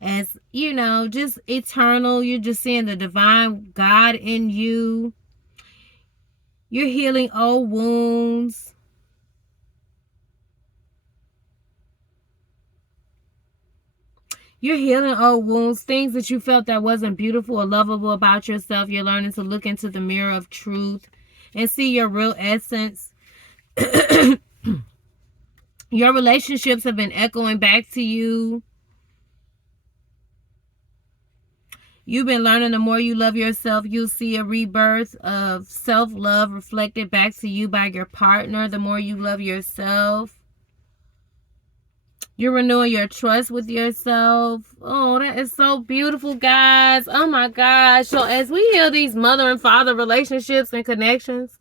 as, you know, just eternal. You're just seeing the divine God in you. You're healing old wounds. You're healing old wounds, things that you felt that wasn't beautiful or lovable about yourself. You're learning to look into the mirror of truth and see your real essence. Your relationships have been echoing back to you. You've been learning the more you love yourself, you'll see a rebirth of self-love reflected back to you by your partner. The more you love yourself, you're renewing your trust with yourself. Oh, that is so beautiful, guys. Oh my gosh. So as we heal these mother and father relationships and connections,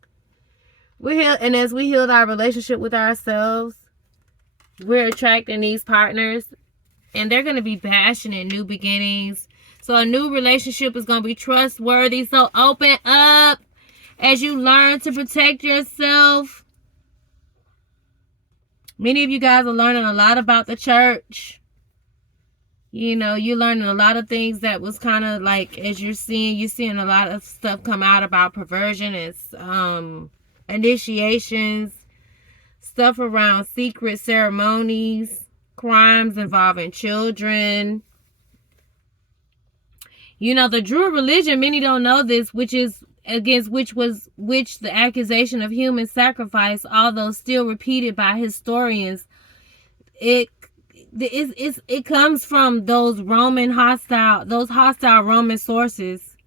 as we heal our relationship with ourselves, we're attracting these partners, and they're going to be passionate new beginnings. So a new relationship is going to be trustworthy. So open up as you learn to protect yourself. Many of you guys are learning a lot about the church. You know, you're learning a lot of things that was kind of like, as you're seeing a lot of stuff come out about perversion and initiations, stuff around secret ceremonies, crimes involving children. You know, the Druid religion, many don't know this, which the accusation of human sacrifice, although still repeated by historians, it comes from those hostile Roman sources,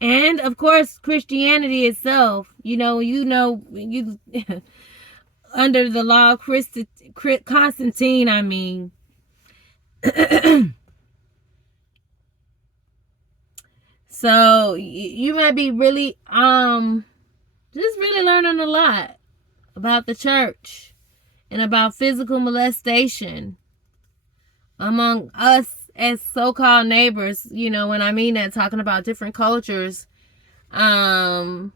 and of course Christianity itself. You under the law of Constantine, I mean. So you might be really just really learning a lot about the church and about physical molestation among us as so-called neighbors. You know, when I mean that, talking about different cultures. We're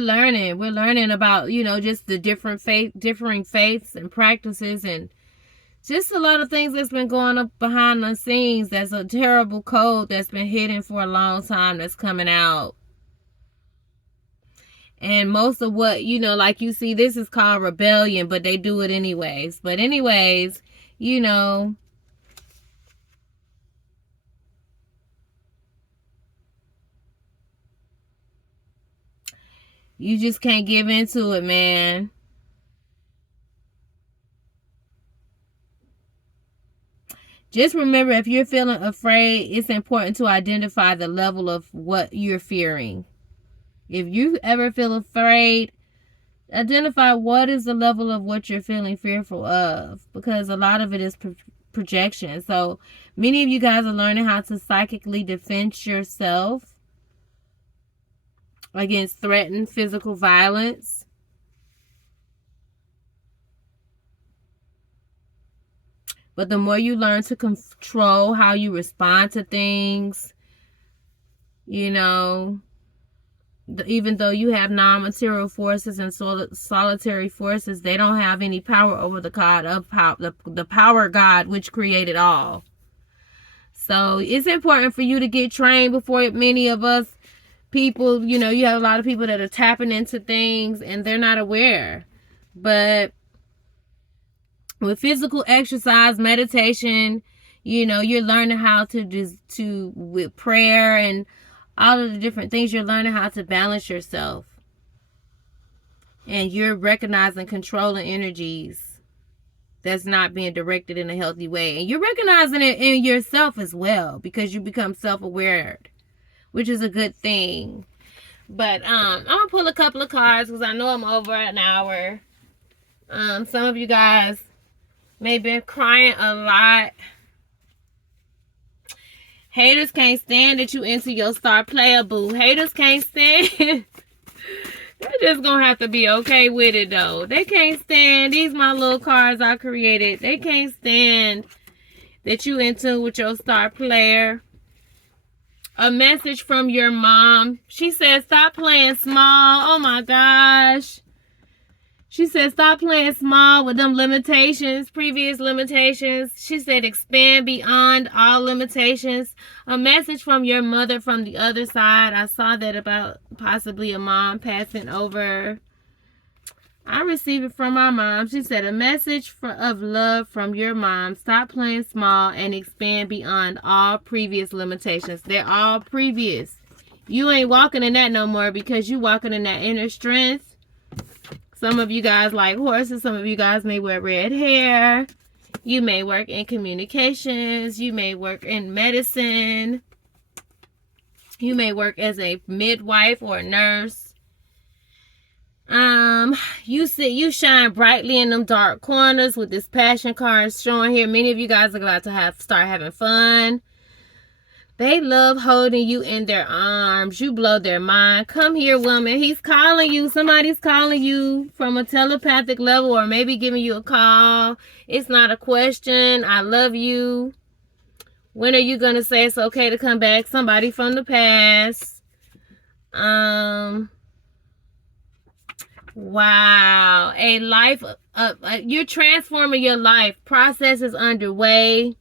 learning about, you know, just the differing faiths and practices, and just a lot of things that's been going up behind the scenes. That's a terrible code that's been hidden for a long time that's coming out. And most of what, you know, like you see, this is called rebellion, but they do it anyways. But anyways, you know, you just can't give into it, man. Just remember, if you're feeling afraid, it's important to identify the level of what you're fearing. If you ever feel afraid, identify what is the level of what you're feeling fearful of, because a lot of it is projection. So many of you guys are learning how to psychically defend yourself against threatened physical violence. But the more you learn to control how you respond to things, you know, even though you have non-material forces and solitary forces, they don't have any power over the God of power, the power God which created all. So it's important for you to get trained before. Many of us people, you know, you have a lot of people that are tapping into things and they're not aware. But with physical exercise, meditation, you know, you're learning how to with prayer and all of the different things, you're learning how to balance yourself. And you're recognizing controlling energies that's not being directed in a healthy way. And you're recognizing it in yourself as well, because you become self-aware, which is a good thing. But I'm going to pull a couple of cards because I know I'm over an hour. Some of you guys may have been crying a lot. Haters can't stand that you into your star player, boo. Haters can't stand. They're just gonna have to be okay with it, though. They can't stand. These my little cards I created. They can't stand that you into with your star player. A message from your mom. She said, stop playing small. Oh my gosh. She said, stop playing small with them limitations, previous limitations. She said, expand beyond all limitations. A message from your mother from the other side. I saw that about possibly a mom passing over. I received it from my mom. She said, a message of love from your mom. Stop playing small and expand beyond all previous limitations. They're all previous. You ain't walking in that no more because you walking in that inner strength. Some of you guys like horses. Some of you guys may wear red hair. You may work in communications. You may work in medicine. You may work as a midwife or a nurse. You shine brightly in them dark corners with this passion card showing here. Many of you guys are about to start having fun. They love holding you in their arms. You blow their mind. Come here, woman. He's calling you. Somebody's calling you from a telepathic level or maybe giving you a call. It's not a question. I love you. When are you going to say it's okay to come back? Somebody from the past. Wow. A life. You're transforming your life. Process is underway.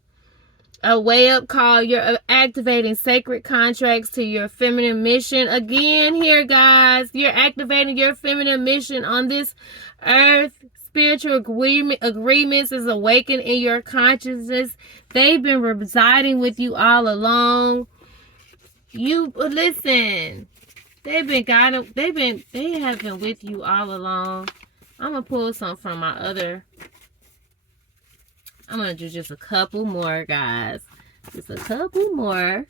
A way up call. You're activating sacred contracts to your feminine mission. Again here, guys. You're activating your feminine mission on this earth. Spiritual agreements is awakened in your consciousness. They've been residing with you all along. You listen. They have been with you all along. I'm gonna pull some from my other. I'm going to do just a couple more, guys. Just a couple more.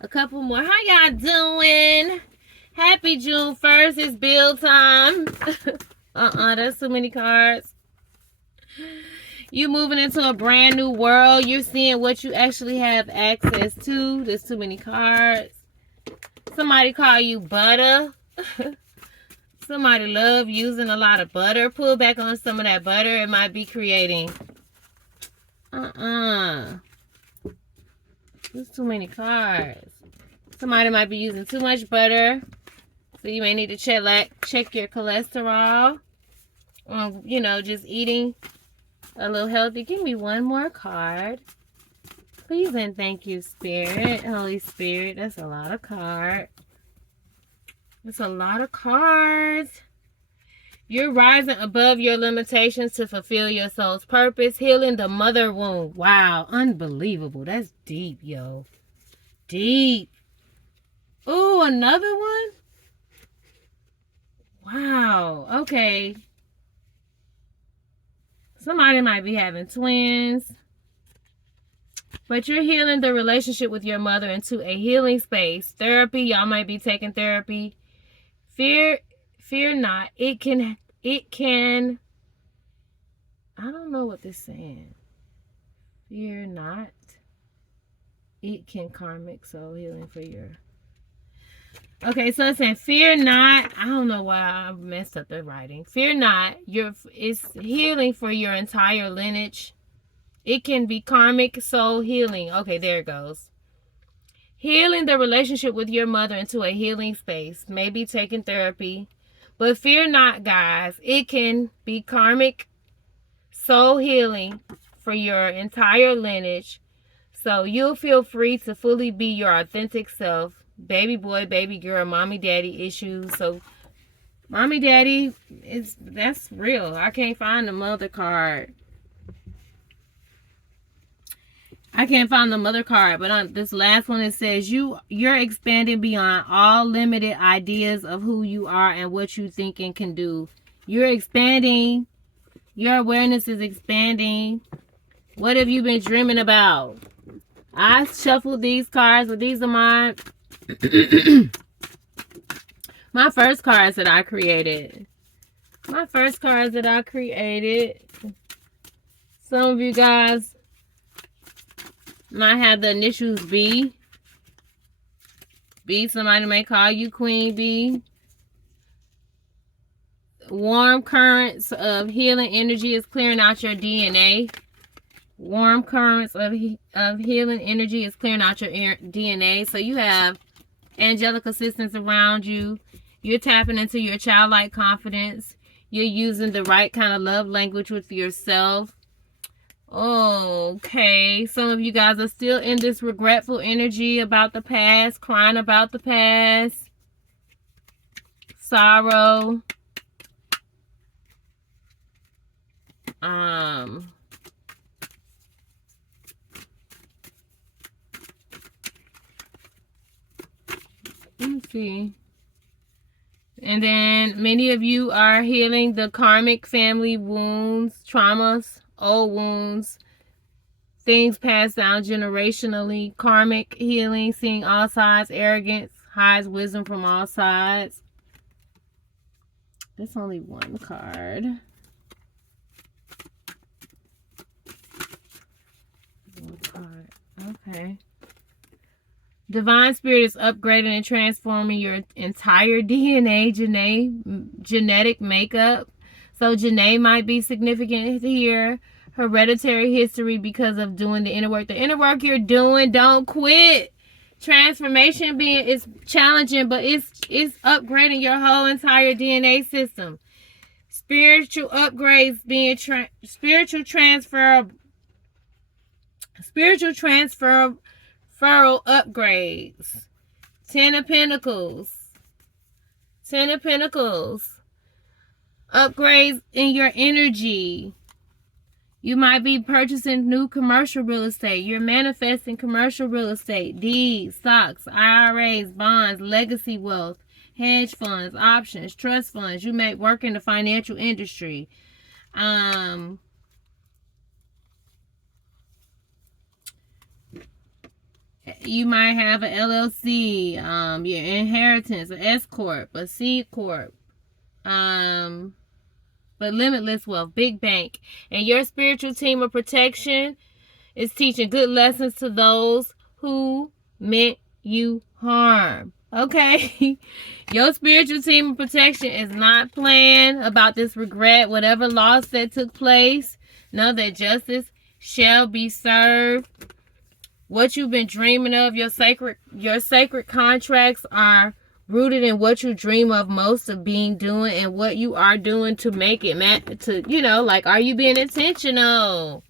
A couple more. How y'all doing? Happy June 1st. It's bill time. That's too many cards. You moving into a brand new world. You're seeing what you actually have access to. There's too many cards. Somebody call you butter. Somebody love using a lot of butter. Pull back on some of that butter. It might be creating... There's too many cards. Somebody might be using too much butter. So you may need to check your cholesterol. Just eating a little healthy. Give me one more card. Please and thank you, Spirit. Holy Spirit. That's a lot of cards. That's a lot of cards. You're rising above your limitations to fulfill your soul's purpose. Healing the mother wound. Wow. Unbelievable. That's deep, yo. Deep. Ooh, another one? Wow. Okay. Somebody might be having twins. But you're healing the relationship with your mother into a healing space. Therapy. Y'all might be taking therapy. Fear not. It can, I don't know what this is saying. Fear not. It can karmic soul healing for your. Okay, so it's saying fear not. I don't know why I messed up the writing. Fear not. It's healing for your entire lineage. It can be karmic soul healing. Okay, there it goes. Healing the relationship with your mother into a healing space. Maybe taking therapy. But fear not, guys. It can be karmic soul healing for your entire lineage. So you'll feel free to fully be your authentic self. Baby boy, baby girl, mommy, daddy issues. So mommy, daddy, that's real. I can't find the mother card. I can't find the mother card, but on this last one, it says you're expanding beyond all limited ideas of who you are and what you think and can do. You're expanding. Your awareness is expanding. What have you been dreaming about? I shuffled these cards, but these are my my first cards that I created. Some of you guys might have the initials B. Somebody may call you Queen B. Warm currents of healing energy is clearing out your DNA. Warm currents of healing energy is clearing out your DNA. So you have angelic assistance around you. You're tapping into your childlike confidence. You're using the right kind of love language with yourself. Okay, some of you guys are still in this regretful energy about the past, crying about the past, sorrow. Let me see. And then many of you are healing the karmic family wounds, traumas, old wounds, things passed down generationally, karmic healing, seeing all sides, arrogance, hides wisdom from all sides. That's only one card. One card. Okay. Divine Spirit is upgrading and transforming your entire DNA, genetic makeup. So Janae might be significant here. Hereditary history because of doing the inner work. The inner work you're doing, don't quit. Transformation is challenging, but it's upgrading your whole entire DNA system. Spiritual upgrades being spiritual transfer upgrades. 10 of Pentacles. 10 of Pentacles. Upgrades in your energy. You might be purchasing new commercial real estate. You're manifesting commercial real estate, deeds, stocks, IRAs, bonds, legacy wealth, hedge funds, options, trust funds. You may work in the financial industry. You might have an LLC, your inheritance, an S Corp, a C Corp, but limitless wealth, big bank. And your spiritual team of protection is teaching good lessons to those who meant you harm. Okay? Your spiritual team of protection is not playing about this regret, whatever loss that took place. Know that justice shall be served. What you've been dreaming of, your sacred contracts are rooted in what you dream of most of doing and what you are doing to make it are you being intentional?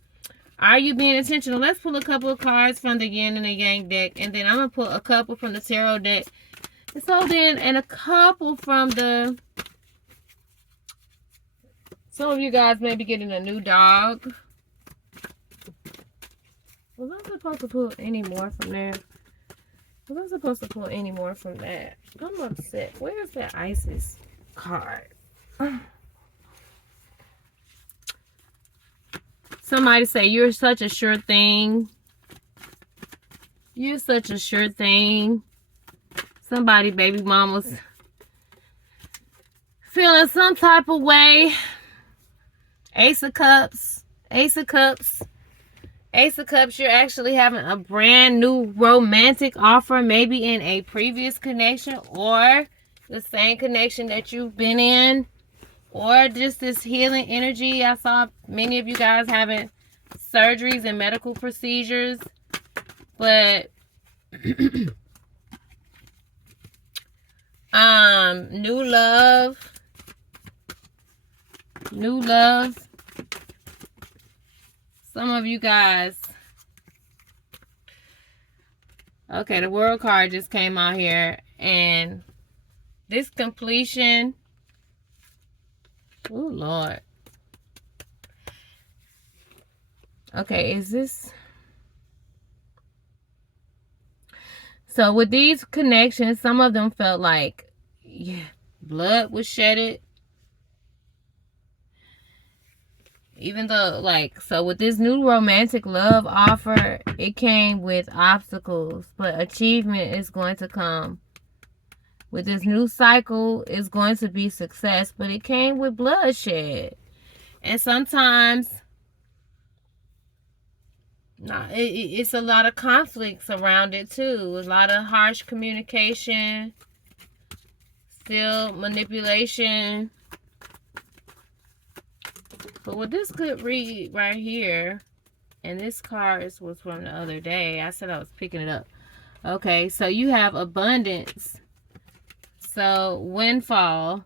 Are you being intentional? Let's pull a couple of cards from the Yin and the Yang deck, and then I'm going to pull a couple from the Tarot deck. And a couple from the... Some of you guys may be getting a new dog. Was I supposed to pull any more from there? Was I supposed to pull any more from that? I'm upset. Where's that Isis card? Somebody say, you're such a sure thing. You're such a sure thing. Somebody, baby mama's feeling some type of way. Ace of Cups. Ace of Cups. Ace of Cups, you're actually having a brand new romantic offer, maybe in a previous connection or the same connection that you've been in, or just this healing energy. I saw many of you guys having surgeries and medical procedures, but new love. Some of you guys. Okay, the World card just came out here. And this completion. Oh, Lord. Okay, is this... So with these connections, some of them felt like blood was shedded. Even though, so with this new romantic love offer, it came with obstacles, but achievement is going to come. With this new cycle, it's going to be success, but it came with bloodshed. And sometimes, it's a lot of conflicts around it too. A lot of harsh communication, still manipulation. But what this could read right here, and this card was from the other day. I said I was picking it up. Okay, so you have abundance. So windfall.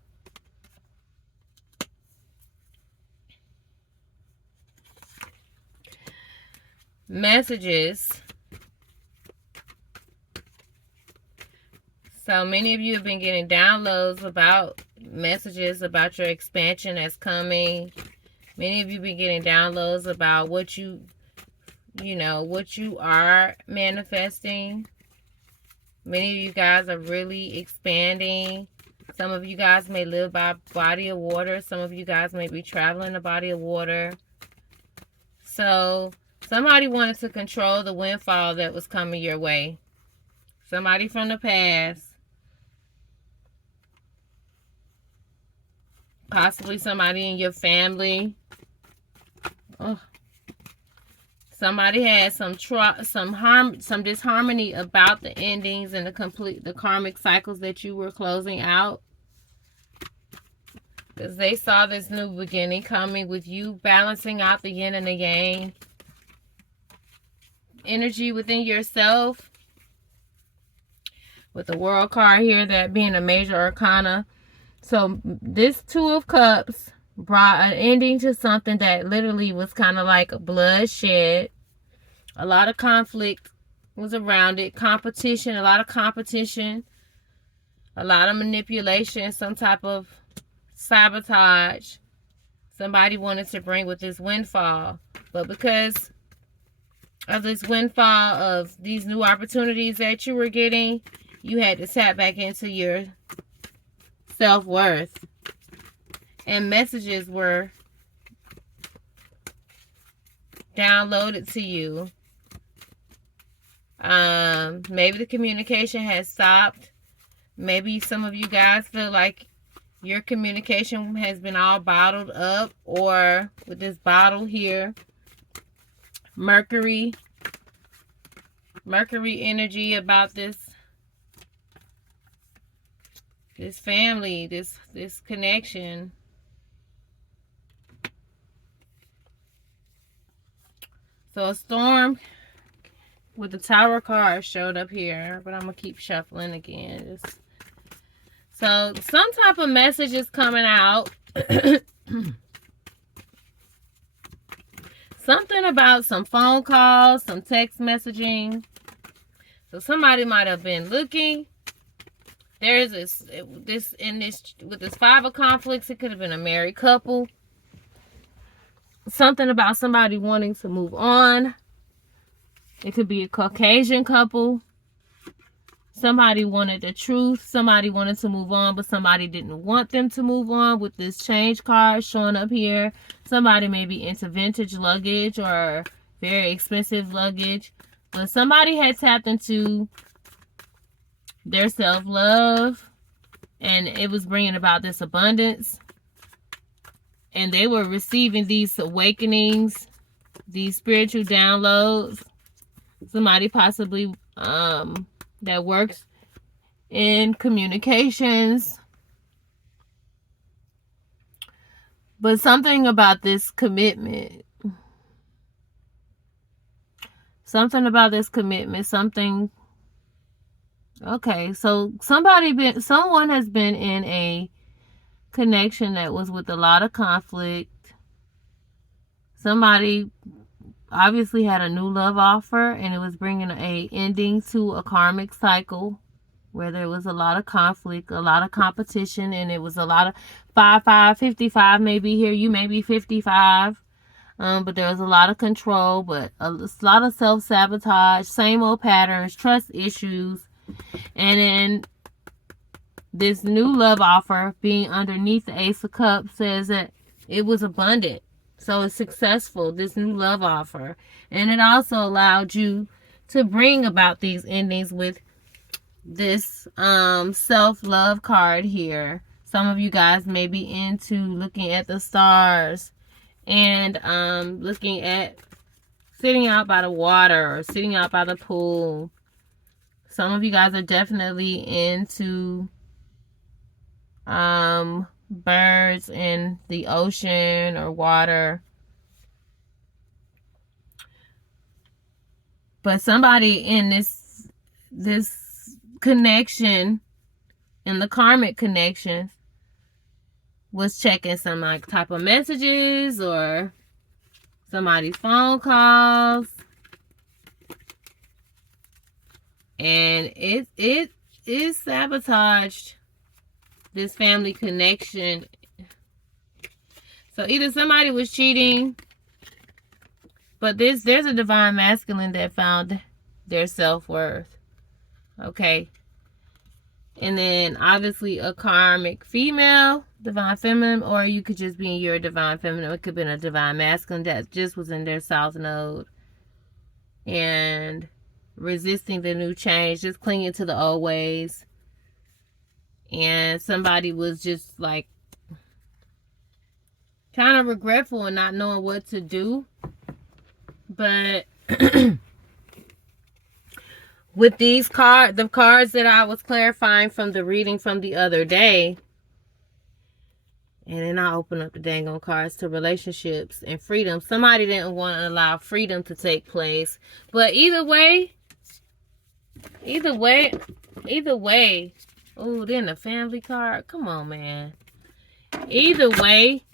messages. So many of you have been getting downloads about messages about your expansion that's coming. Many of you have been getting downloads about what you are manifesting. Many of you guys are really expanding. Some of you guys may live by a body of water. Some of you guys may be traveling a body of water. So somebody wanted to control the windfall that was coming your way. Somebody from the past. Possibly somebody in your family. Oh. Somebody had some disharmony about the endings and the karmic cycles that you were closing out. Because they saw this new beginning coming with you balancing out the yin and the yang. Energy within yourself. With the World card here, that being a major arcana. So this Two of Cups brought an ending to something that literally was kind of like a bloodshed. A lot of conflict was around it. Competition, a lot of competition. A lot of manipulation, some type of sabotage. Somebody wanted to bring with this windfall. But because of this windfall of these new opportunities that you were getting, you had to tap back into your self-worth. And messages were downloaded to you. Maybe the communication has stopped. Maybe some of you guys feel like your communication has been all bottled up, or with this bottle here, Mercury energy about this family, this connection. So a storm with the Tower card showed up here, but I'm gonna keep shuffling again. So some type of message is coming out. Something about some phone calls, some text messaging. So somebody might have been looking. There's with this Five of Conflicts, it could have been a married couple. Something about somebody wanting to move on. It could be a Caucasian couple. Somebody wanted the truth. Somebody wanted to move on, but somebody didn't want them to move on with this change card showing up here. Somebody may be into vintage luggage or very expensive luggage. But somebody had tapped into their self-love, and it was bringing about this abundance. And they were receiving these awakenings, these spiritual downloads. Somebody possibly that works in communications. But something about this commitment. Something about this commitment. Something. Okay, so someone has been in a connection that was with a lot of conflict. Somebody obviously had a new love offer, and it was bringing a ending to a karmic cycle where there was a lot of conflict, a lot of competition, and it was a lot of 55, 55 maybe here. You may be 55, but there was a lot of control, but a lot of self-sabotage, same old patterns, trust issues. And then this new love offer being underneath the Ace of Cups says that it was abundant. So it's successful, this new love offer. And it also allowed you to bring about these endings with this self-love card here. Some of you guys may be into looking at the stars and looking at sitting out by the water or sitting out by the pool. Some of you guys are definitely into birds in the ocean or water. But somebody in this connection, in the karmic connection, was checking some like type of messages or somebody's phone calls. And it is sabotaged, this family connection. So either somebody was cheating, but there's a divine masculine that found their self-worth. Okay. And then obviously a karmic female, divine feminine, or you could just be in your divine feminine. It could have been a divine masculine that just was in their south node and resisting the new change, just clinging to the old ways. And somebody was just like kind of regretful and not knowing what to do. But with these cards, the cards that I was clarifying from the reading from the other day, and then I open up the dang on cards to relationships and freedom. Somebody didn't want to allow freedom to take place. But either way. Oh, then the family card. Come on, man. Either way,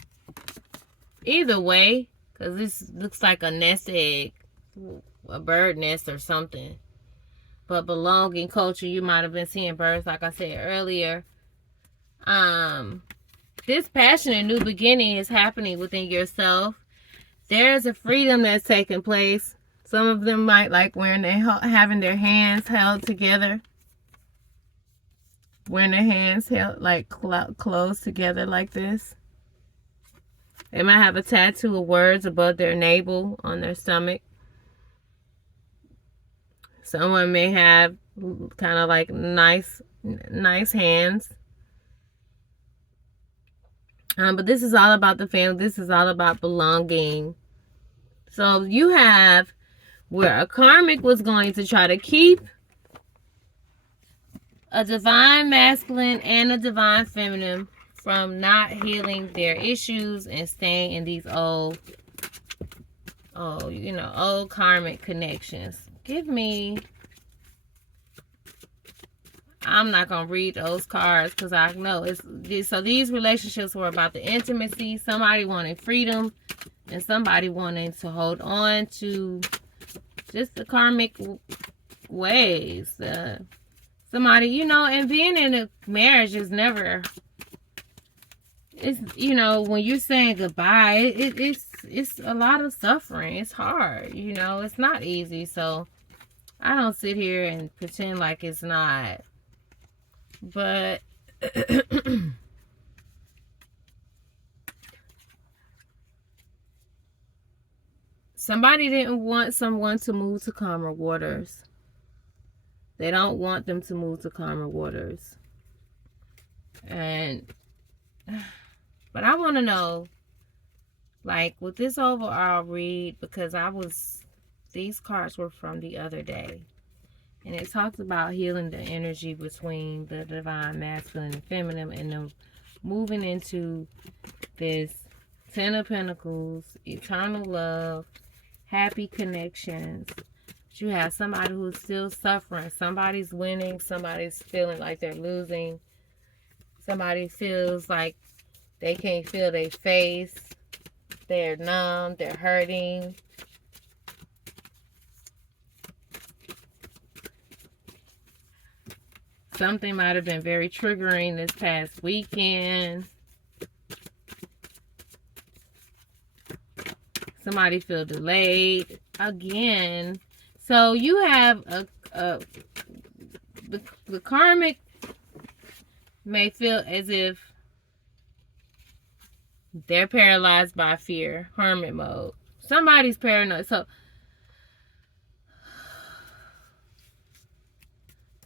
because this looks like a nest egg, a bird nest or something. But belonging, culture, you might have been seeing birds, like I said earlier. This passionate new beginning is happening within yourself. There's a freedom that's taking place. Some of them might like having their hands held together. Wearing their hands held like closed together like this. They might have a tattoo of words above their navel on their stomach. Someone may have kind of like nice hands. But this is all about the family. This is all about belonging. So you have where a karmic was going to try to keep a divine masculine and a divine feminine from not healing their issues and staying in these old karmic connections. Give me, I'm not going to read those cards because I know so these relationships were about the intimacy, somebody wanting freedom, and somebody wanting to hold on to just the karmic ways. Somebody, and being in a marriage is never, it's, when you're saying goodbye, it's a lot of suffering. It's hard, it's not easy. So I don't sit here and pretend like it's not. But somebody didn't want someone to move to calmer waters. They don't want them to move to calmer waters. But I want to know, like, with this overall read, because these cards were from the other day. And it talks about healing the energy between the divine masculine and feminine, and them moving into this 10 of Pentacles, eternal love, happy connections. But you have somebody who's still suffering. Somebody's winning. Somebody's feeling like they're losing. Somebody feels like they can't feel their face. They're numb. They're hurting. Something might have been very triggering this past weekend. Somebody feel delayed again. So you have the karmic may feel as if they're paralyzed by fear, hermit mode. Somebody's paranoid. So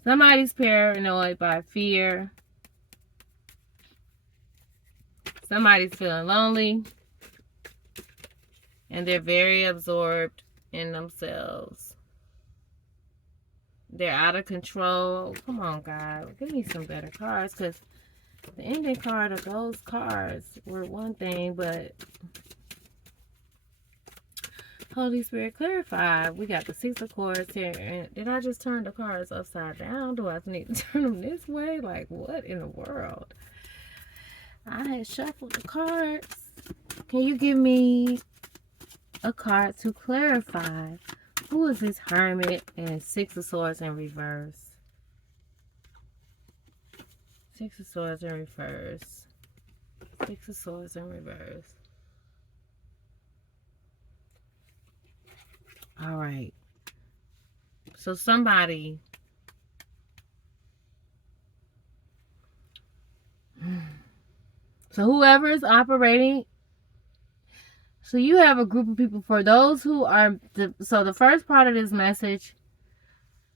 somebody's paranoid by fear. Somebody's feeling lonely. And they're very absorbed in themselves. They're out of control. Come on, God. Give me some better cards. Because the ending card of those cards were one thing, but Holy Spirit, clarify. We got the 6 of Swords here. And did I just turn the cards upside down? Do I need to turn them this way? Like, what in the world? I had shuffled the cards. Can you give me a card to clarify Who is this Hermit and Six of Swords in reverse? Six of Swords in reverse. Six of Swords in reverse. All right. So somebody. So whoever is operating. So you have a group of people. For those who are. So the first part of this message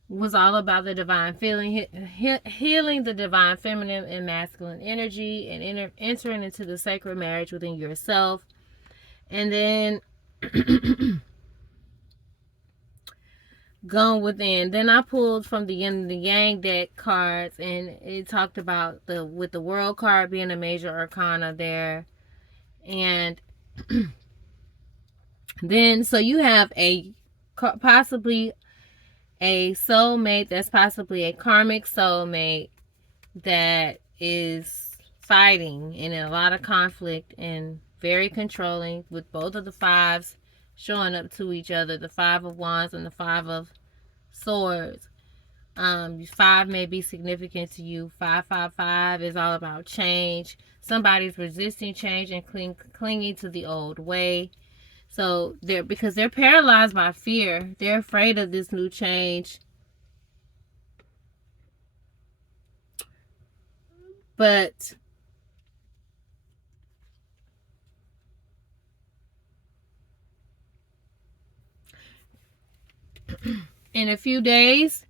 was all about the divine feeling, healing the divine feminine and masculine energy, and entering into the sacred marriage within yourself. And then going within. Then I pulled from the Yin and the Yang deck cards, and it talked about with the World card being a major arcana there. And then so you have possibly a soulmate that's possibly a karmic soulmate that is fighting and in a lot of conflict and very controlling, with both of the fives showing up to each other, the Five of Wands and the Five of Swords. 5 may be significant to you. 555 is all about change. Somebody's resisting change and clinging to the old way. So because they're paralyzed by fear. They're afraid of this new change. But in a few days,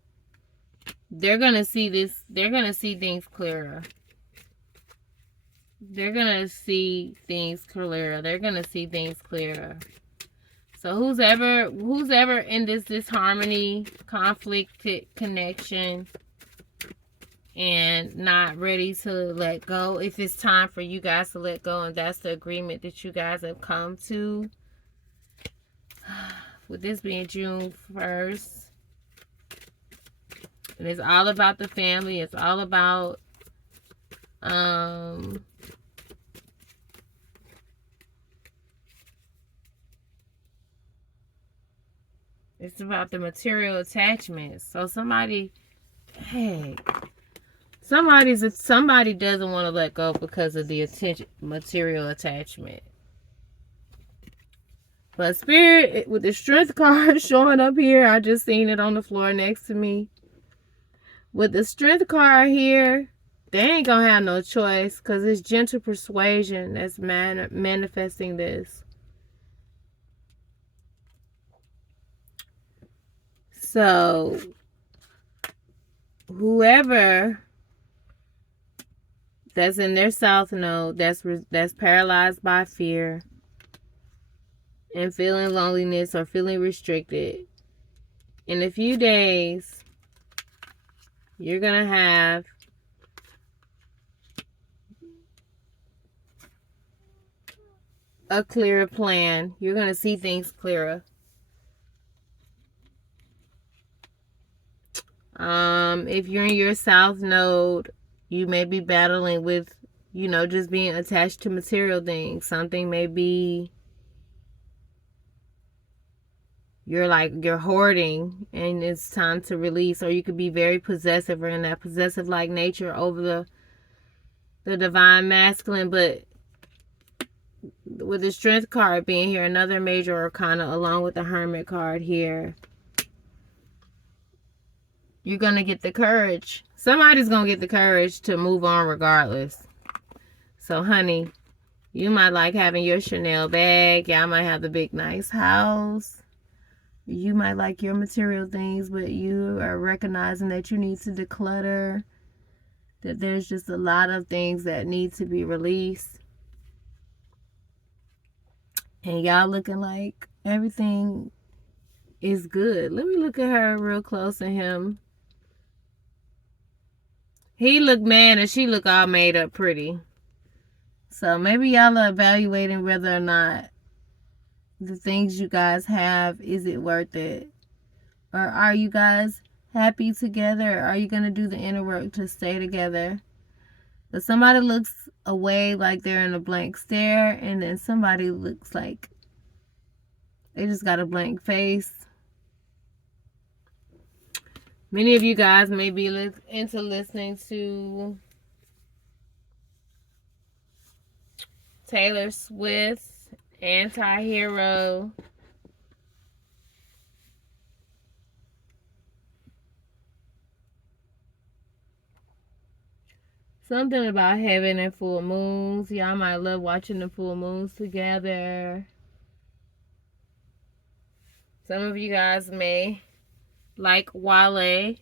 they're going to see this. They're going to see things clearer. They're going to see things clearer. They're going to see things clearer. So who's ever in this disharmony, conflict, connection, and not ready to let go, if it's time for you guys to let go, and that's the agreement that you guys have come to, with this being June 1st, and it's all about the family, it's all about it's about the material attachments. So somebody doesn't want to let go because of the material attachment. But Spirit, with the Strength card showing up here, I just seen it on the floor next to me. With the Strength card here, they ain't gonna have no choice, because it's gentle persuasion that's manifesting this. So whoever that's in their South Node, that's paralyzed by fear and feeling loneliness or feeling restricted, in a few days, you're gonna have a clearer plan. You're gonna see things clearer. If you're in your South Node, you may be battling with, just being attached to material things. Something may be you're hoarding and it's time to release, or you could be very possessive, or in that possessive like nature over the divine masculine. But with the Strength card being here, another major arcana along with the Hermit card here, you're going to get the courage. Somebody's going to get the courage to move on regardless. So, honey, you might like having your Chanel bag. Y'all might have the big, nice house. You might like your material things, but you are recognizing that you need to declutter. That there's just a lot of things that need to be released. And y'all looking like everything is good. Let me look at her real close at him. He look mad and she look all made up pretty. So maybe y'all are evaluating whether or not the things you guys have, is it worth it? Or are you guys happy together? Or are you going to do the inner work to stay together? But somebody looks away like they're in a blank stare, and then somebody looks like they just got a blank face. Many of you guys may be into listening to Taylor Swift's Anti-Hero. Something about heaven and full moons. Y'all might love watching the full moons together. Some of you guys may like Wale.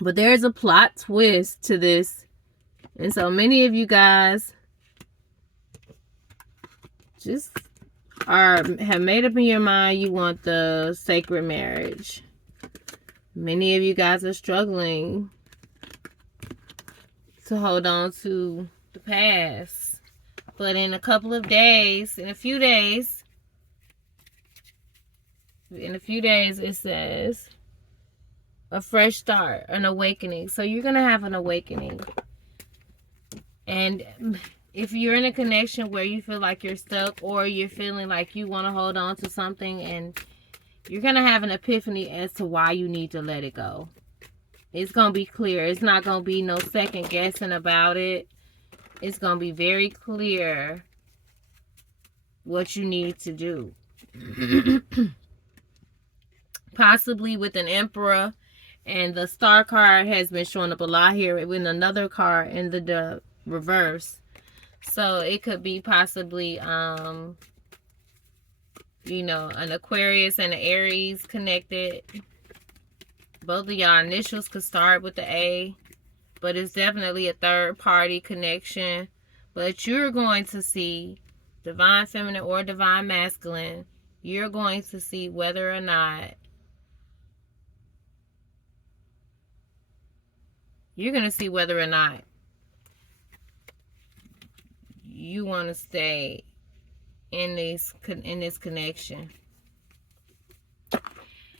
But there's a plot twist to this. And so many of you guys just have made up in your mind you want the sacred marriage. Many of you guys are struggling to hold on to the past. But in a few days, it says a fresh start, an awakening. So you're going to have an awakening. And if you're in a connection where you feel like you're stuck, or you're feeling like you want to hold on to something, and you're going to have an epiphany as to why you need to let it go. It's going to be clear. It's not going to be no second guessing about it. It's going to be very clear what you need to do. Possibly with an Emperor, and the Star card has been showing up a lot here with another card in the reverse. So it could be possibly you know, an Aquarius and an Aries connected. Both of y'all initials could start with the A, but it's definitely a third party connection. But you're going to see divine feminine or divine masculine. You're going to see whether or not you want to stay in this connection.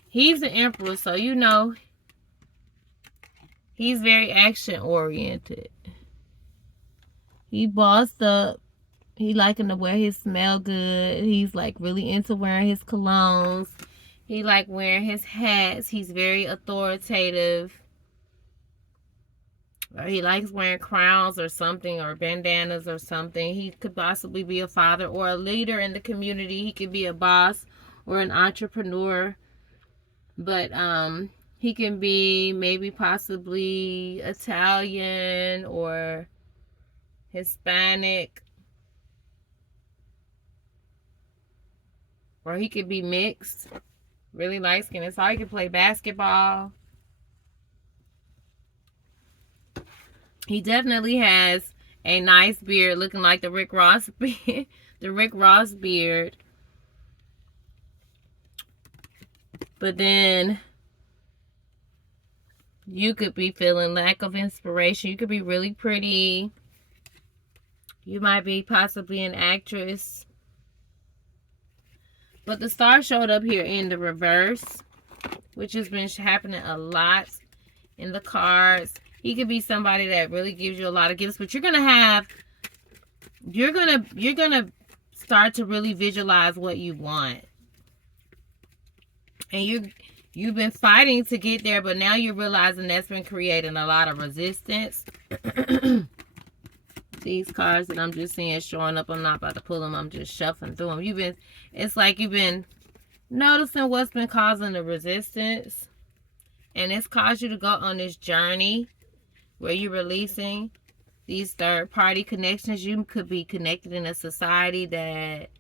He's the Emperor, so you know he's very action oriented. He bossed up. He liking to wear his smell good. He's like really into wearing his colognes. He like wearing his hats. He's very authoritative. Or he likes wearing crowns or something, or bandanas or something. He could possibly be a father or a leader in the community. He could be a boss or an entrepreneur. But he can be maybe possibly Italian or Hispanic. Or he could be mixed. Really light skinned. So he could play basketball. He definitely has a nice beard, looking like the Rick Ross beard. The Rick Ross beard. But then you could be feeling lack of inspiration. You could be really pretty. You might be possibly an actress. But the star showed up here in the reverse, which has been happening a lot in the cards. He could be somebody that really gives you a lot of gifts, but you're gonna start to really visualize what you want. And you've been fighting to get there, but now you're realizing that's been creating a lot of resistance. These cards that I'm just seeing showing up, I'm not about to pull them, I'm just shuffling through them. It's like you've been noticing what's been causing the resistance, and it's caused you to go on this journey where you're releasing these third-party connections. You could be connected in a society that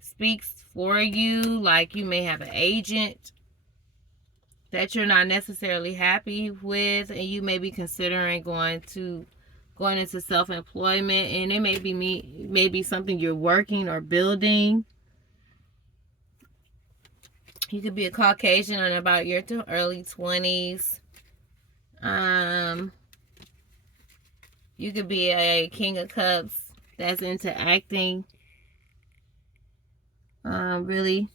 speaks for you. Like you may have an agent that you're not necessarily happy with, and you may be considering going into self-employment, and it may be something you're working or building. You could be a Caucasian in about your early 20s. You could be a King of Cups that's into acting. Really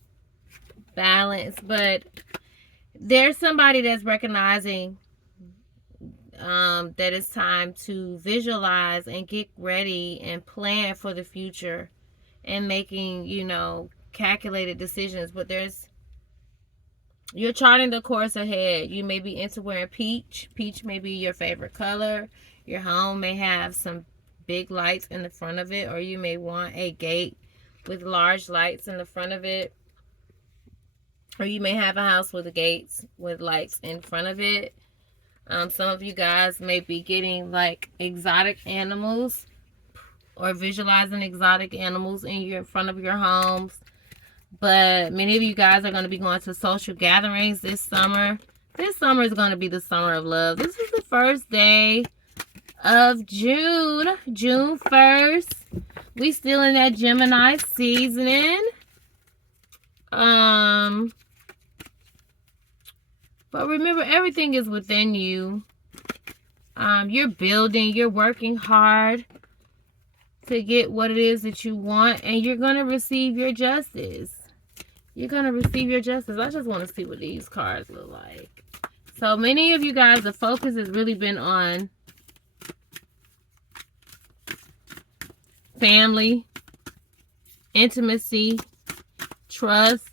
balanced. But there's somebody that's recognizing that it's time to visualize and get ready and plan for the future and making, calculated decisions. But there's You're charting the course ahead. You may be into wearing peach. Peach may be your favorite color. Your home may have some big lights in the front of it, or you may want a gate with large lights in the front of it. Or you may have a house with gates with lights in front of it. Some of you guys may be getting like exotic animals or visualizing exotic animals in front of your homes. But many of you guys are going to be going to social gatherings this summer. This summer is going to be the summer of love. This is the first day of June. June 1st. We still in that Gemini season. But remember, everything is within you. You're building, you're working hard to get what it is that you want, and you're going to receive your justice. You're going to receive your justice. I just want to see what these cards look like. So many of you guys, the focus has really been on family, intimacy, trust,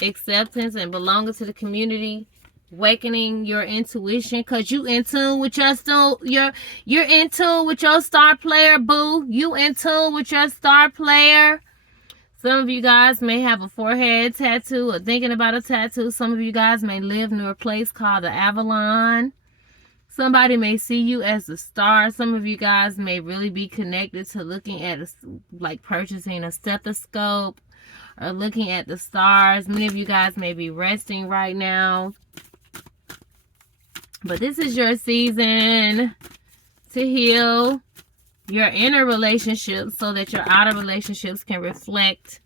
acceptance, and belonging to the community, awakening your intuition, because you in tune with your you're in tune with your star player, boo. You in tune with your star player. Some of you guys may have a forehead tattoo or thinking about a tattoo. Some of you guys may live near a place called the Avalon. Somebody may see you as a star. Some of you guys may really be connected to looking at like purchasing a stethoscope or looking at the stars. Many of you guys may be resting right now. But this is your season to heal your inner relationships so that your outer relationships can reflect.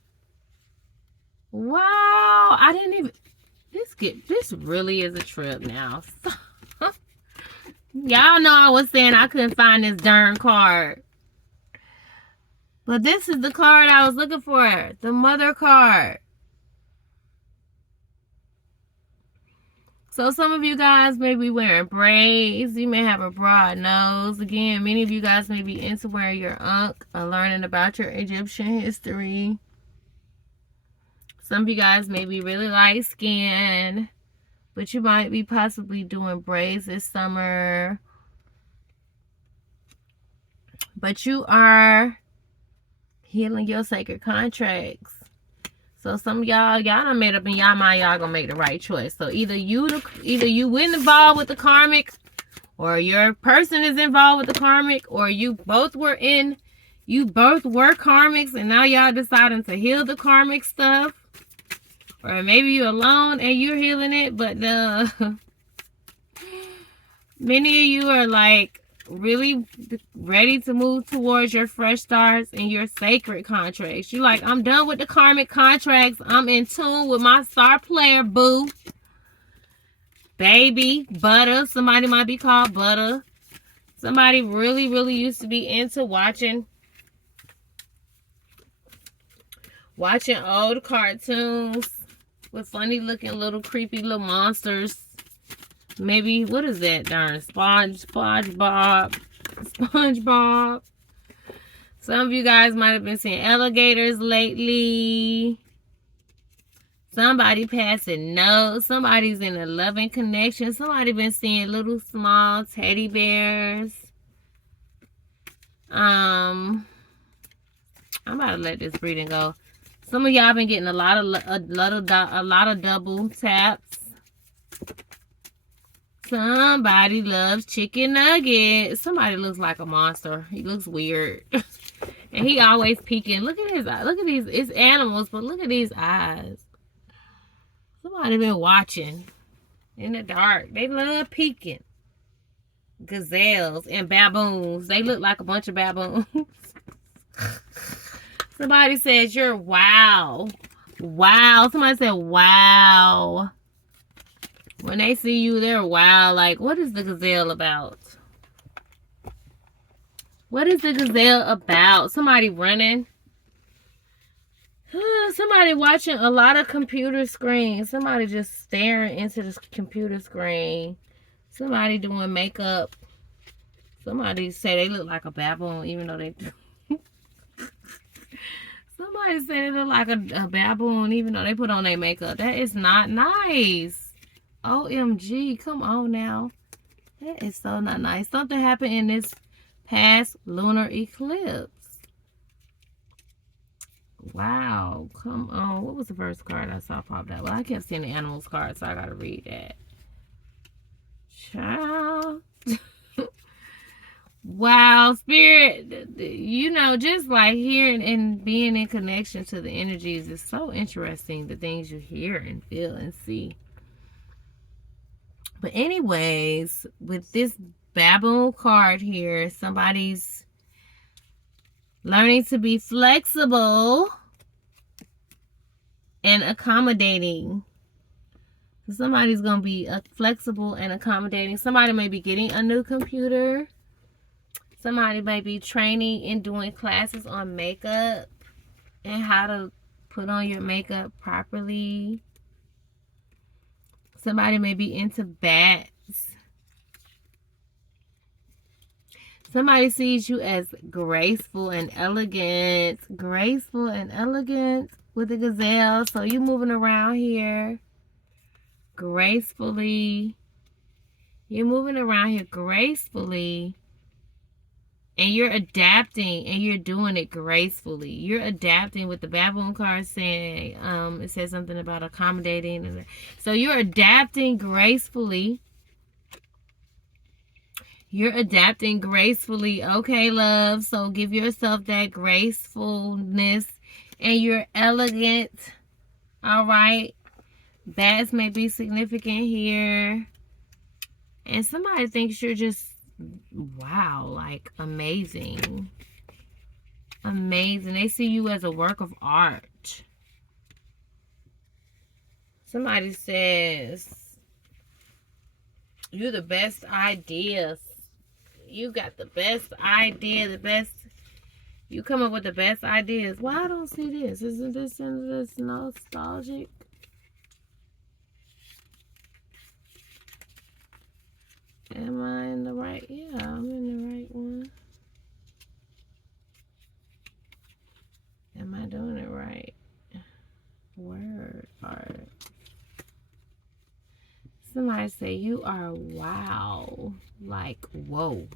Wow, I didn't even... This really is a trip now. Y'all know I was saying I couldn't find this darn card. But this is the card I was looking for. The mother card. So some of you guys may be wearing braids. You may have a broad nose. Again, many of you guys may be into wearing your ankh or learning about your Egyptian history. Some of you guys may be really light skinned, but you might be possibly doing braids this summer. But you are healing your sacred contracts. So some of y'all done made up in y'all mind y'all gonna make the right choice. So either you win involved with the karmic, or your person is involved with the karmic, or you both were karmics and now y'all deciding to heal the karmic stuff. Or maybe you're alone and you're healing it, but many of you are like really ready to move towards your fresh starts and your sacred contracts. You're like, I'm done with the karmic contracts. I'm in tune with my star player, boo. Baby, Butter. Somebody might be called Butter. Somebody really, really used to be into watching old cartoons with funny looking little creepy little monsters. Maybe, what is that darn? SpongeBob. Some of you guys might have been seeing alligators lately. Somebody passing notes. Somebody's in a loving connection. Somebody been seeing little small teddy bears. I'm about to let this reading go. Some of y'all been getting a lot of double taps. Somebody loves chicken nuggets. Somebody looks like a monster. He looks weird. And he always peeking. Look at his eyes. Look at these. It's animals, but look at these eyes. Somebody been watching in the dark. They love peeking. Gazelles and baboons. They look like a bunch of baboons. Somebody says you're wow. Wow. Somebody said wow. When they see you, they're wow. Like, what is the gazelle about? What is the gazelle about? Somebody running. Somebody watching a lot of computer screens. Somebody just staring into this computer screen. Somebody doing makeup. Somebody say they look like a baboon, even though they do. Somebody said it look like a baboon, even though they put on their makeup. That is not nice. OMG, come on now. That is so not nice. Something happened in this past lunar eclipse. Wow, come on. What was the first card I saw pop that? Well, I kept seeing the animals card, so I gotta read that. Child. Wow, Spirit, you know, just like hearing and being in connection to the energies is so interesting, the things you hear and feel and see. But anyways, with this baboon card here, somebody's learning to be flexible and accommodating. So somebody's going to be flexible and accommodating. Somebody may be getting a new computer. Somebody may be training and doing classes on makeup and how to put on your makeup properly. Somebody may be into bats. Somebody sees you as graceful and elegant. Graceful and elegant with a gazelle. So you moving around here gracefully. You're moving around here gracefully. And you're adapting and you're doing it gracefully. You're adapting with the baboon card saying, it says something about accommodating. So you're adapting gracefully. You're adapting gracefully. Okay, love. So give yourself that gracefulness. And you're elegant. All right. Bats may be significant here. And somebody thinks you're just, wow, like amazing. Amazing. They see you as a work of art. Somebody says you're the best ideas. You got the best idea, the best. You come up with the best ideas. Why I don't see this? Isn't this nostalgic? Am I in the right? Yeah, I'm in the right one. Am I doing it right? Word art. Somebody say you are wow. Like, whoa.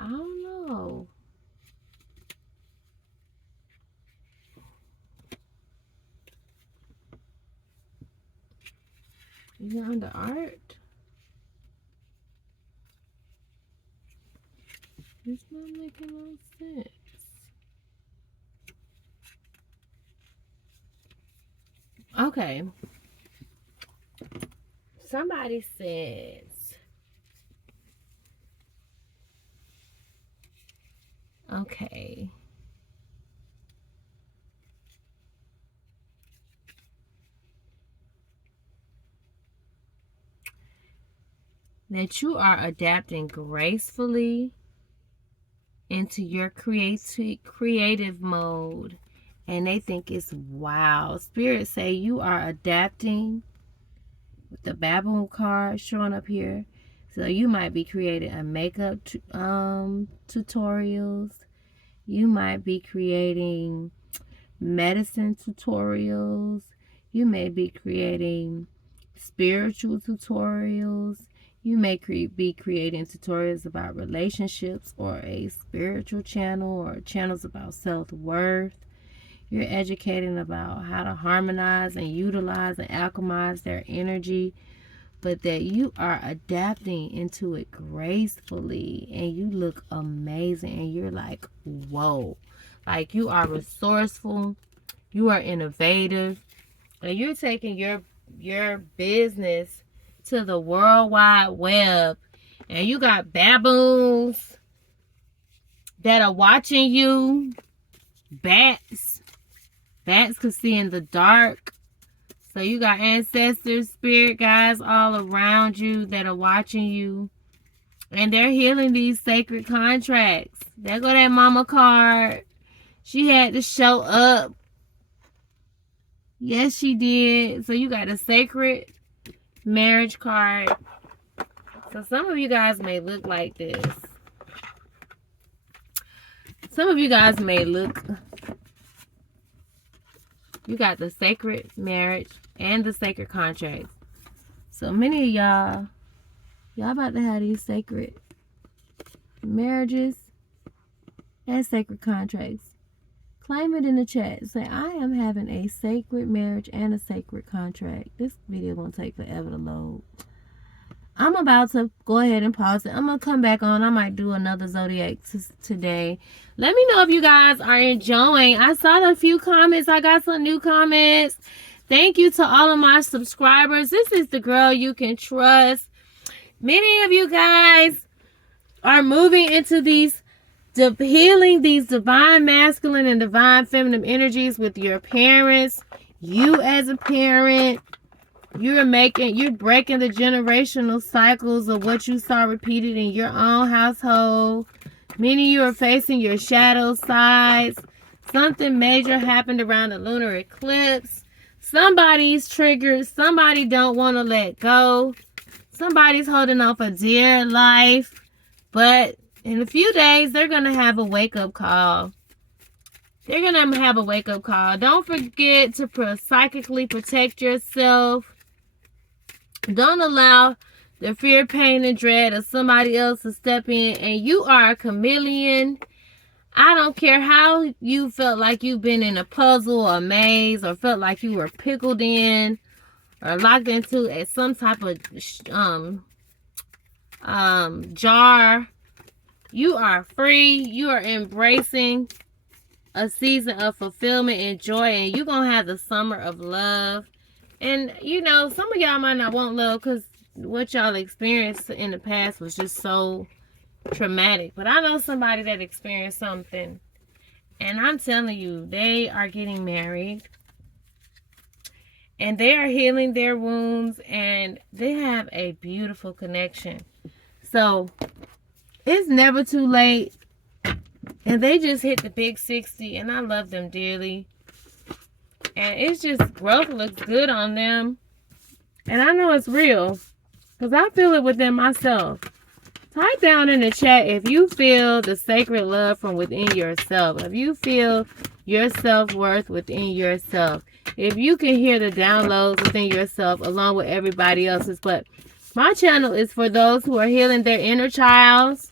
I don't know. Is it under art? It's not making no sense. Okay. Somebody says, okay. That you are adapting gracefully into your creative mode, and they think it's wow. Spirit say you are adapting with the baboon card showing up here. So you might be creating a makeup tutorials. You might be creating medicine tutorials. You may be creating spiritual tutorials. You may be creating tutorials about relationships or a spiritual channel or channels about self-worth. You're educating about how to harmonize and utilize and alchemize their energy, but that you are adapting into it gracefully and you look amazing and you're like, whoa. Like you are resourceful, you are innovative, and you're taking your business to the World Wide Web, and you got baboons that are watching you. Bats can see in the dark. So you got ancestors, spirit guides all around you that are watching you, and they're healing these sacred contracts. There go that mama card. She had to show up. Yes, she did. So you got a sacred marriage card. So some of you guys may look like this. Some of you guys may look You got the sacred marriage and the sacred contracts. So many of y'all about to have these sacred marriages and sacred contracts. Claim it in the chat. Say, I am having a sacred marriage and a sacred contract. This video gonna take forever to load. I'm about to go ahead and pause it. I'm gonna come back on. I might do another zodiac today. Let me know if you guys are enjoying. I saw a few comments. I got some new comments. Thank you to all of my subscribers. This is the girl you can trust. Many of you guys are moving into these healing, these divine masculine and divine feminine energies with your parents. You as a parent, you're breaking the generational cycles of what you saw repeated in your own household. Many of you are facing your shadow sides. Something major happened around the lunar eclipse. Somebody's triggered. Somebody don't want to let go. Somebody's holding on for dear life. But in a few days, they're going to have a wake-up call. They're going to have a wake-up call. Don't forget to psychically protect yourself. Don't allow the fear, pain, and dread of somebody else to step in. And you are a chameleon. I don't care how you felt like you've been in a puzzle or a maze, or felt like you were pickled in or locked into some type of jar. You are free. You are embracing a season of fulfillment and joy, and you're going to have the summer of love. And, you know, some of y'all might not want love because what y'all experienced in the past was just so traumatic. But I know somebody that experienced something, and I'm telling you, they are getting married, and they are healing their wounds, and they have a beautiful connection. So it's never too late. And they just hit the big 60, and I love them dearly. And it's just, growth looks good on them. And I know it's real, because I feel it within myself. Type down in the chat if you feel the sacred love from within yourself. If you feel your self-worth within yourself. If you can hear the downloads within yourself along with everybody else's. But my channel is for those who are healing their inner childs,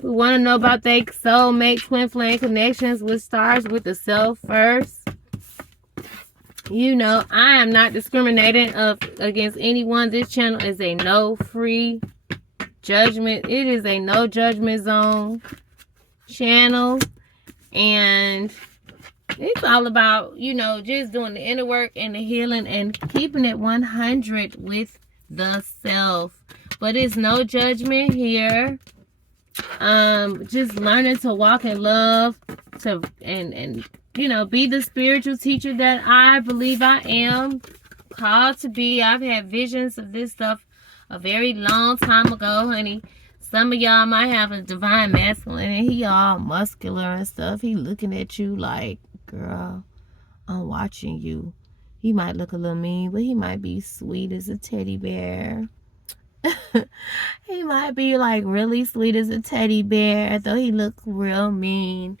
who want to know about their soulmate, twin flame connections, which starts with the self first. You know, I am not discriminating against anyone. This channel is a no free judgment. It is a no judgment zone channel. And it's all about, you know, just doing the inner work and the healing and keeping it 100 with the self. But it's no judgment here. Just learning to walk in love, and you know, be the spiritual teacher that I believe I am called to be. I've had visions of this stuff a very long time ago, honey. Some of y'all might have a divine masculine and he all muscular and stuff. He looking at you like, girl, I'm watching you. He might look a little mean, but he might be sweet as a teddy bear. He might be like really sweet as a teddy bear, though he look real mean.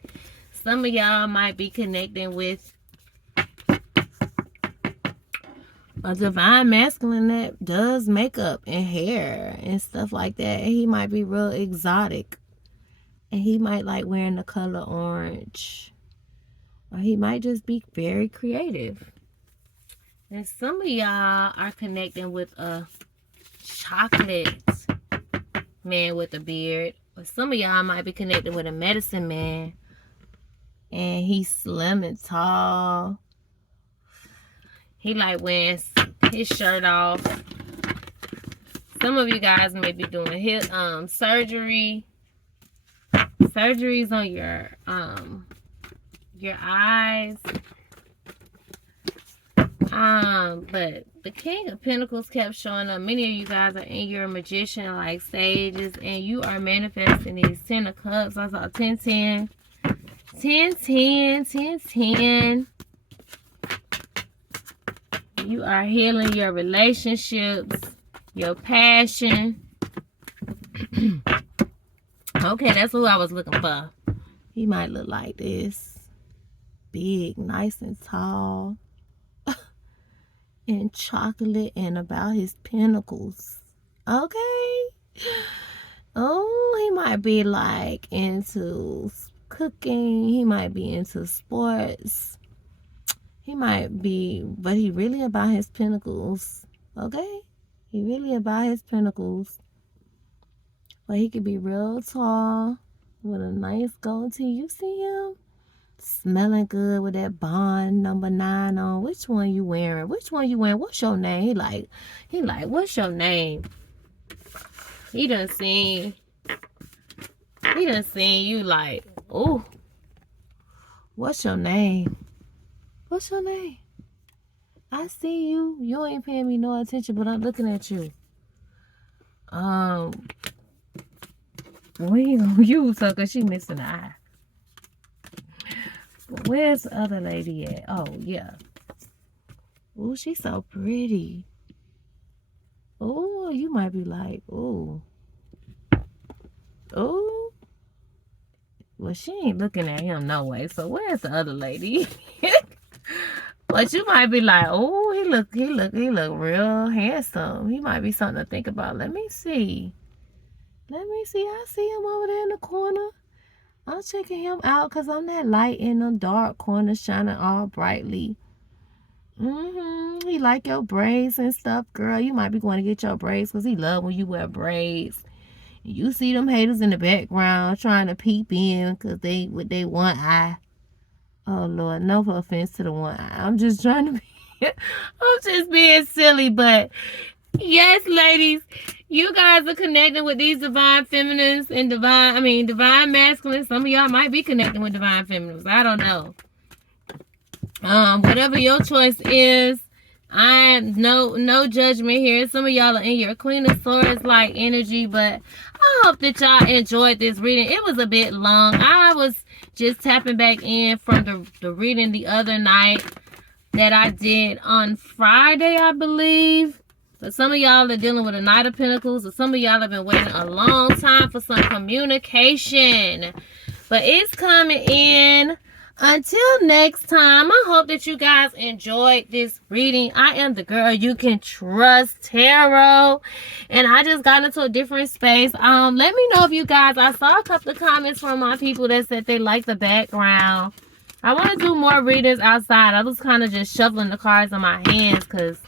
Some of y'all might be connecting with a divine masculine that does makeup and hair and stuff like that. He might be real exotic, and he might like wearing the color orange, or he might just be very creative. And some of y'all are connecting with a chocolate man with a beard, or some of y'all might be connected with a medicine man, and he's slim and tall. He like wearing his shirt off. Some of you guys may be doing his surgeries on your eyes. But the King of Pentacles kept showing up. Many of you guys are in your magician like stages, and you are manifesting these 10 of Cups. I saw 10, 10, 10, 10, 10, 10. You are healing your relationships, your passion. Okay, that's who I was looking for. He might look like this. Big, nice and tall. and chocolate and about his pinnacles. Okay? Oh, he might be like into cooking. He might be into sports. He might be, but he really about his pinnacles. Okay? He really about his pinnacles. But he could be real tall with a nice goatee. You see him? Smelling good with that Bond number 9 on. Which one you wearing? Which one you wearing? What's your name? He like, what's your name? He done seen you like, oh, what's your name? What's your name? I see you. You ain't paying me no attention, but I'm looking at you. We ain't gonna use her because she missing an eye. Where's the other lady at? Oh, yeah. Oh, she's so pretty. Oh, you might be like, oh. Oh. Well, she ain't looking at him no way. So where's the other lady? But you might be like, oh, he look real handsome. He might be something to think about. Let me see. I see him over there in the corner. I'm checking him out because I'm that light in the dark corner shining all brightly. He like your braids and stuff, girl. You might be going to get your braids because he love when you wear braids. You see them haters in the background trying to peep in because they with their one eye. Oh, Lord, no offense to the one eye. I'm just trying to be, I'm just being silly, but yes, ladies, you guys are connecting with these divine feminines and divine masculines. Some of y'all might be connecting with divine feminines. I don't know. Whatever your choice is, no judgment here. Some of y'all are in your Queen of Swords like energy, but I hope that y'all enjoyed this reading. It was a bit long. I was just tapping back in from the reading the other night that I did on Friday, I believe. But some of y'all are dealing with a Knight of Pentacles, or some of y'all have been waiting a long time for some communication. But it's coming in. Until next time, I hope that you guys enjoyed this reading. I am the girl you can trust, tarot. And I just got into a different space. Let me know if you guys, I saw a couple of comments from my people that said they like the background. I want to do more readings outside. I was kind of just shuffling the cards in my hands because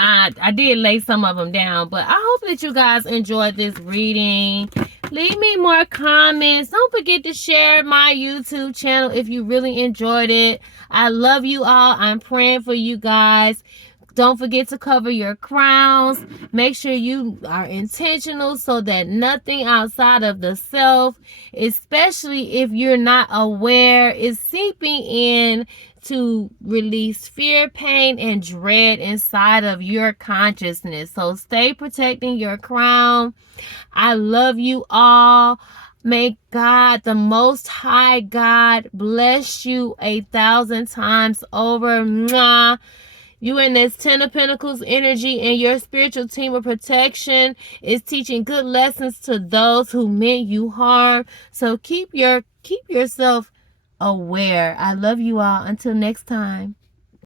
I did lay some of them down. But I hope that you guys enjoyed this reading. Leave me more comments. Don't forget to share my YouTube channel if you really enjoyed it. I love you all. I'm praying for you guys. Don't forget to cover your crowns. Make sure you are intentional so that nothing outside of the self, especially if you're not aware, is seeping in to release fear, pain, and dread inside of your consciousness. So stay protecting your crown. I love you all. May God, the Most High God, bless you 1,000 times over. Mwah. You in this 10 of Pentacles energy, and your spiritual team of protection is teaching good lessons to those who meant you harm. So keep yourself aware. I love you all. Until next time.